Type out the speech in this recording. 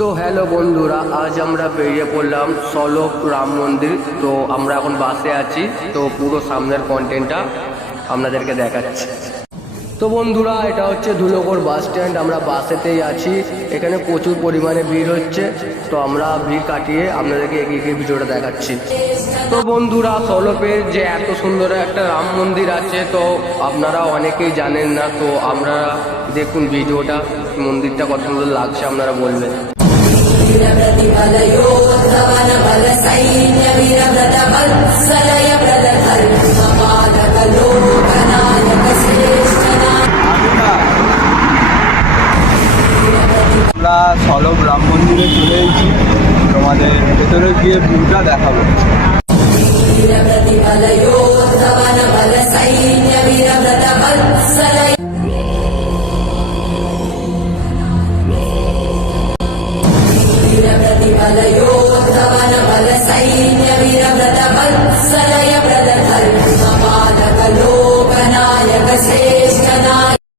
তো হ্যালো বন্ধুরা, আজ আমরা বেরিয়ে পড়লাম সলক রাম মন্দির। তো আমরা এখন বাসে আছি, তো পুরো সামনের কন্টেন্টটা আপনাদেরকে দেখাচ্ছি। তো বন্ধুরা, এটা হচ্ছে ধুলোগড় বাস স্ট্যান্ড আমরা বাসেতেই আছি। এখানে প্রচুর পরিমাণে ভিড় হচ্ছে, তো আমরা ভিড় কাটিয়ে আপনাদেরকে এগিয়ে গিয়ে ভিডিওটা দেখাচ্ছি। তো বন্ধুরা, সলপের যে এত সুন্দর একটা রাম মন্দির আছে, তো আপনারা অনেকেই জানেন না, তো আমরা দেখুন ভিডিওটা, মন্দিরটা কত সুন্দর লাগছে, আপনারা বলবেন। আমরা সলভ রাম মন্দিরে চলে এসেছি। তোমাদের ভেতরে গিয়ে ভিউটা দেখাবো। योगवन बलसैन्यवीरव्रत